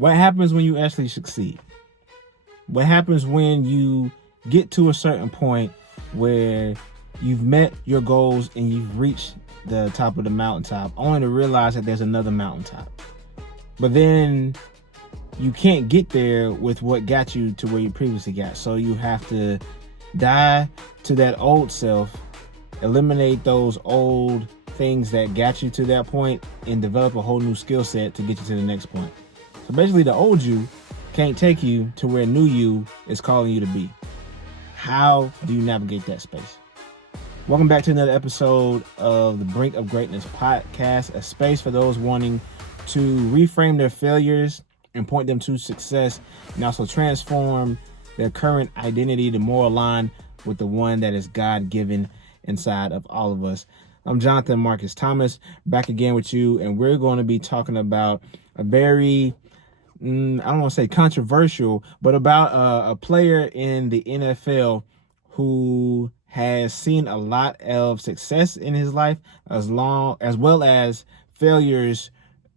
What happens when you actually succeed? What happens when you get to a certain point where you've met your goals and you've reached the top of the mountaintop, only to realize that there's another mountaintop? But then you can't get there with what got you to where you previously got. So you have to die to that old self, eliminate those old things that got you to that point, and develop a whole new skill set to get you to the next point. So basically, the old you can't take you to where new you is calling you to be. How do you navigate that space? Welcome back to another episode of the Brink of Greatness podcast, a space for those wanting to reframe their failures and point them to success, and also transform their current identity to more align with the one that is God-given inside of all of us. I'm Jonathan Marcus Thomas, back again with you, and we're going to be talking about a very, I don't want to say controversial, but about a player in the NFL who has seen a lot of success in his life, as well as failures,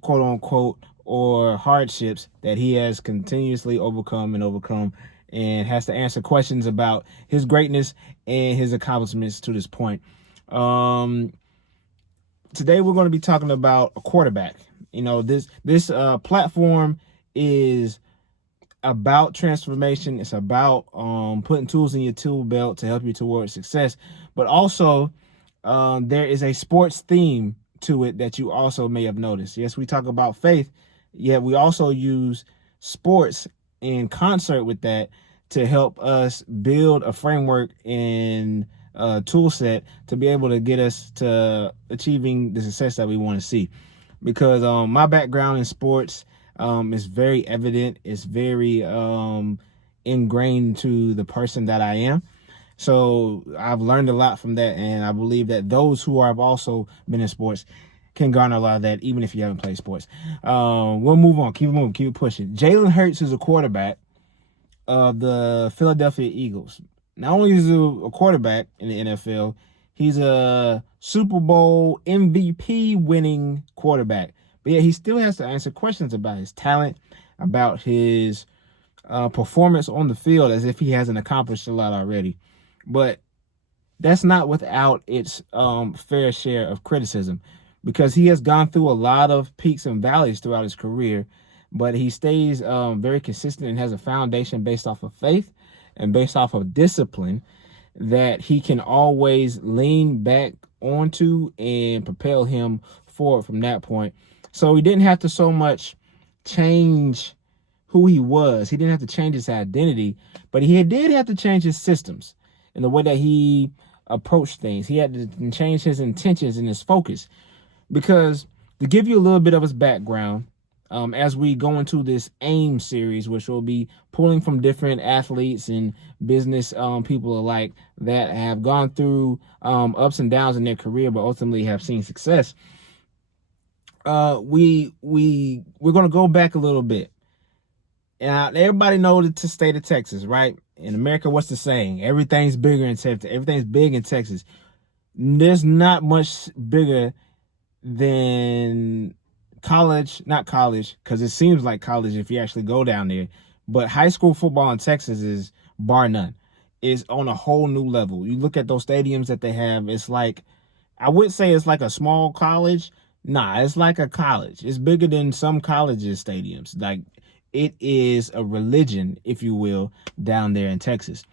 quote unquote, or hardships that he has continuously overcome, and has to answer questions about his greatness and his accomplishments to this point. Today we're going to be talking about a quarterback. You know, this platform is about transformation. It's about putting tools in your tool belt to help you towards success. But also, there is a sports theme to it that you also may have noticed. Yes, we talk about faith, yet we also use sports in concert with that to help us build a framework and tool set to be able to get us to achieving the success that we want to see. Because my background in sports is very evident. It's very ingrained to the person that I am. So I've learned a lot from that, and I believe that those who have also been in sports can garner a lot of that, even if you haven't played sports. We'll move on. Keep it moving. Keep it pushing. Jalen Hurts is a quarterback of the Philadelphia Eagles. Not only is he a quarterback in the NFL, he's a Super Bowl MVP winning quarterback. But yet he still has to answer questions about his talent, about his performance on the field, as if he hasn't accomplished a lot already. But that's not without its fair share of criticism, because he has gone through a lot of peaks and valleys throughout his career, but he stays very consistent and has a foundation based off of faith and based off of discipline that he can always lean back onto and propel him forward from that point. So he didn't have to so much change who he was. He didn't have to change his identity, but he did have to change his systems and the way that he approached things. He had to change his intentions and his focus. Because to give you a little bit of his background, as we go into this AIM series, which will be pulling from different athletes and business people alike that have gone through ups and downs in their career, but ultimately have seen success. We're going to go back a little bit. And everybody knows the state of Texas, right? In America, what's the saying? Everything's bigger in Texas. Everything's big in Texas. There's not much bigger than college, not college, because it seems like college if you actually go down there, but high school football in Texas is bar none. It's on a whole new level. You look at those stadiums that they have, it's like, I would say it's like a small college. Nah, it's like a college. It's bigger than some colleges' stadiums. Like, it is a religion, if you will, down there in Texas.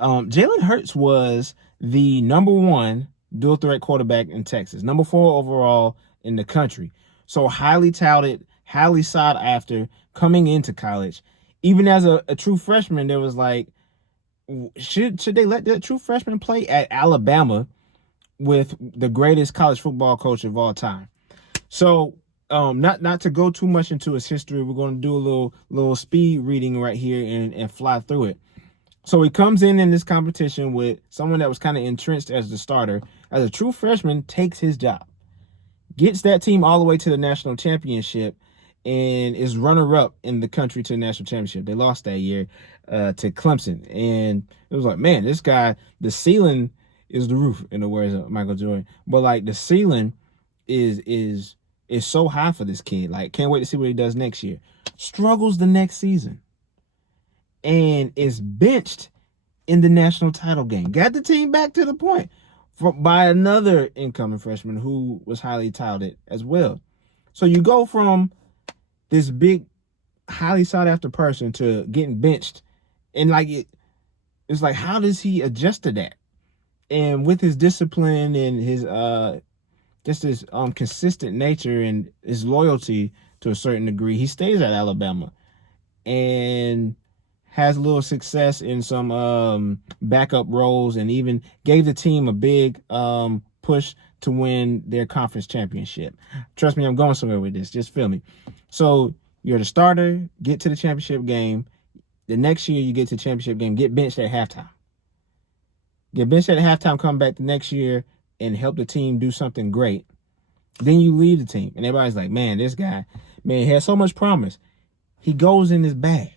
Jalen Hurts was the number one dual threat quarterback in Texas, number 4 overall in the country. So highly touted, highly sought after coming into college. Even as a true freshman, there was like, should they let that true freshman play at Alabama with the greatest college football coach of all time? So not to go too much into his history, we're going to do a little speed reading right here and fly through it. So he comes in this competition with someone that was kind of entrenched as the starter. As a true freshman, takes his job, gets that team all the way to the national championship, and is runner-up in the country to the national championship. They lost that year to Clemson. And it was like, man, this guy, the ceiling is the roof, in the words of Michael Jordan. But, like, the ceiling is is so high for this kid. Like, can't wait to see what he does next year. Struggles the next season and is benched in the national title game. Got the team back to the point by another incoming freshman who was highly touted as well. So you go from this big, highly sought after person to getting benched, and like it's like, how does he adjust to that? And with his discipline and his just his consistent nature and his loyalty to a certain degree, he stays at Alabama and has a little success in some backup roles, and even gave the team a big push to win their conference championship. Trust me, I'm going somewhere with this. Just feel me. So you're the starter, get to the championship game. The next year you get to the championship game, get benched at halftime. Get benched at halftime, come back the next year and help the team do something great. Then you leave the team, and everybody's like, man, this guy, man, he has so much promise. He goes in his bag,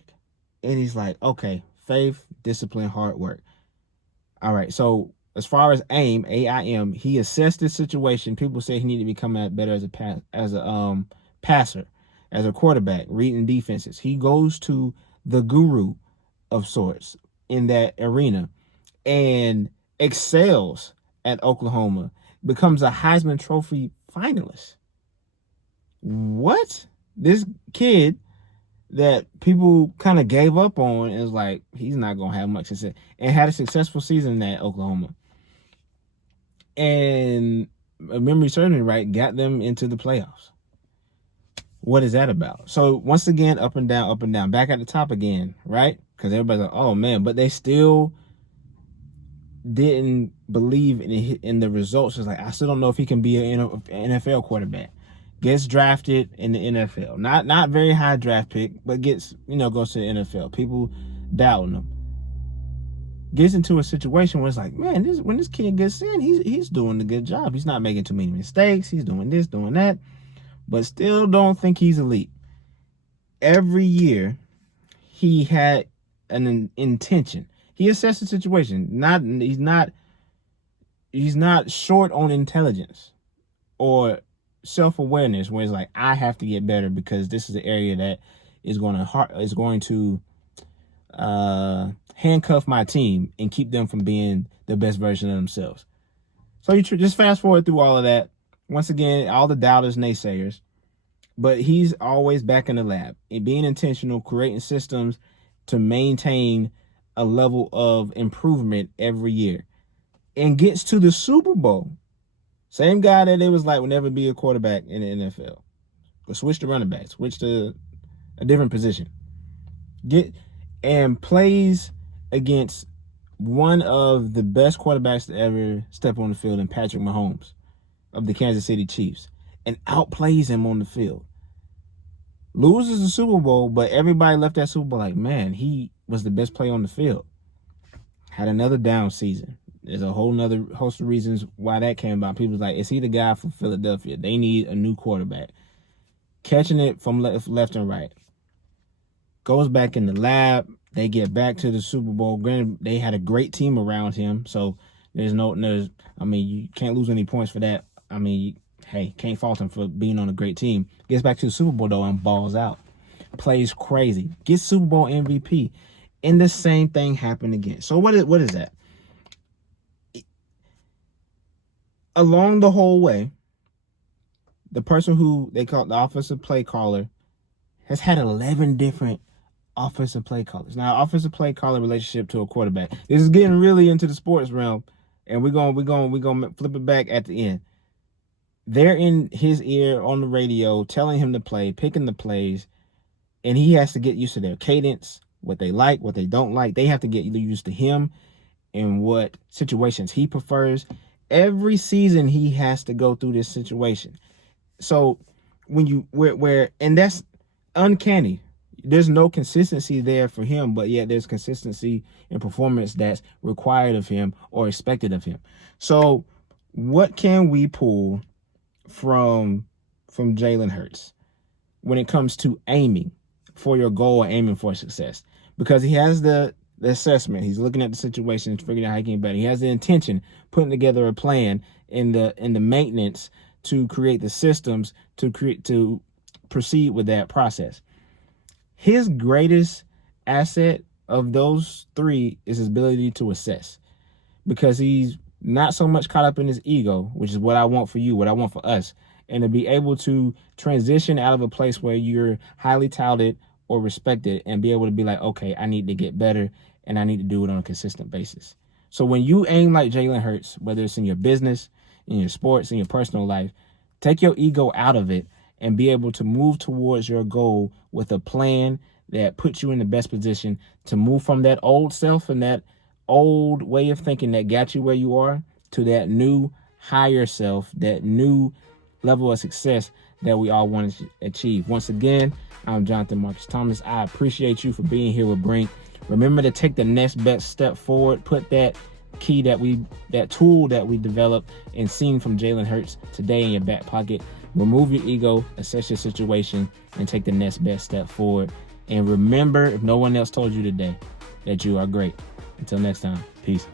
and he's like, okay, faith, discipline, hard work. All right, so as far as AIM, AIM, he assessed the situation. People say he needed to become better as a passer, as a quarterback, reading defenses. He goes to the guru of sorts in that arena and excels at Oklahoma, becomes a Heisman Trophy finalist. What? This kid that people kind of gave up on is like, he's not going to have much success, and had a successful season at Oklahoma. And memory serves me right, got them into the playoffs. What is that about? So once again, up and down, back at the top again, right? Because everybody's like, oh man, but they still didn't believe in the results. It's like, I still don't know if he can be an NFL quarterback. Gets drafted in the NFL, not very high draft pick, but gets, goes to the NFL. People doubting him. Gets into a situation where it's like, man, when this kid gets in, he's doing a good job. He's not making too many mistakes. He's doing this, doing that, but still don't think he's elite. Every year, he had an intention. He assessed the situation. He's not short on intelligence or self-awareness, where it's like, I have to get better because this is the area that is going to handcuff my team and keep them from being the best version of themselves. So you just fast forward through all of that. Once again, all the doubters, naysayers, but he's always back in the lab and being intentional, creating systems to maintain a level of improvement every year, and gets to the Super Bowl. Same guy that it was like would never be a quarterback in the NFL. But switch to running back, switch to a different position. And plays against one of the best quarterbacks to ever step on the field in Patrick Mahomes of the Kansas City Chiefs, and outplays him on the field. Loses the Super Bowl, but everybody left that Super Bowl like, man, he was the best player on the field. Had another down season. There's a whole nother host of reasons why that came about. People's like, is he the guy for Philadelphia? They need a new quarterback. Catching it from left and right. Goes back in the lab. They get back to the Super Bowl. Granted, they had a great team around him, so you can't lose any points for that. Can't fault him for being on a great team. Gets back to the Super Bowl, though, and balls out. Plays crazy. Gets Super Bowl MVP. And the same thing happened again. So what is that? Along the whole way, the person who they call the offensive play caller has had 11 different offensive play callers. Now, offensive play caller relationship to a quarterback. This is getting really into the sports realm, and we're gonna flip it back at the end. They're in his ear on the radio, telling him to play, picking the plays, and he has to get used to their cadence, what they like, what they don't like. They have to get used to him and what situations he prefers. Every season he has to go through this situation. So and that's uncanny. There's no consistency there for him, but yet there's consistency in performance that's required of him or expected of him. So what can we pull from Jalen Hurts when it comes to aiming for your goal and aiming for success? Because he has the assessment. He's looking at the situation, figuring out how he can get better. He has the intention, putting together a plan in the maintenance to create the systems to proceed with that process. His greatest asset of those three is his ability to assess, because he's not so much caught up in his ego, which is what I want for you, what I want for us, and to be able to transition out of a place where you're highly touted or respected and be able to be like, okay, I need to get better and I need to do it on a consistent basis. So when you aim like Jalen Hurts, whether it's in your business, in your sports, in your personal life, take your ego out of it and be able to move towards your goal with a plan that puts you in the best position to move from that old self and that old way of thinking that got you where you are to that new higher self, that new level of success that we all want to achieve. Once again, I'm Jonathan Marcus Thomas. I appreciate you for being here with Brink. Remember to take the next best step forward. Put that tool that we developed and seen from Jalen Hurts today in your back pocket. Remove your ego, assess your situation, and take the next best step forward. And remember, if no one else told you today, that you are great. Until next time, peace.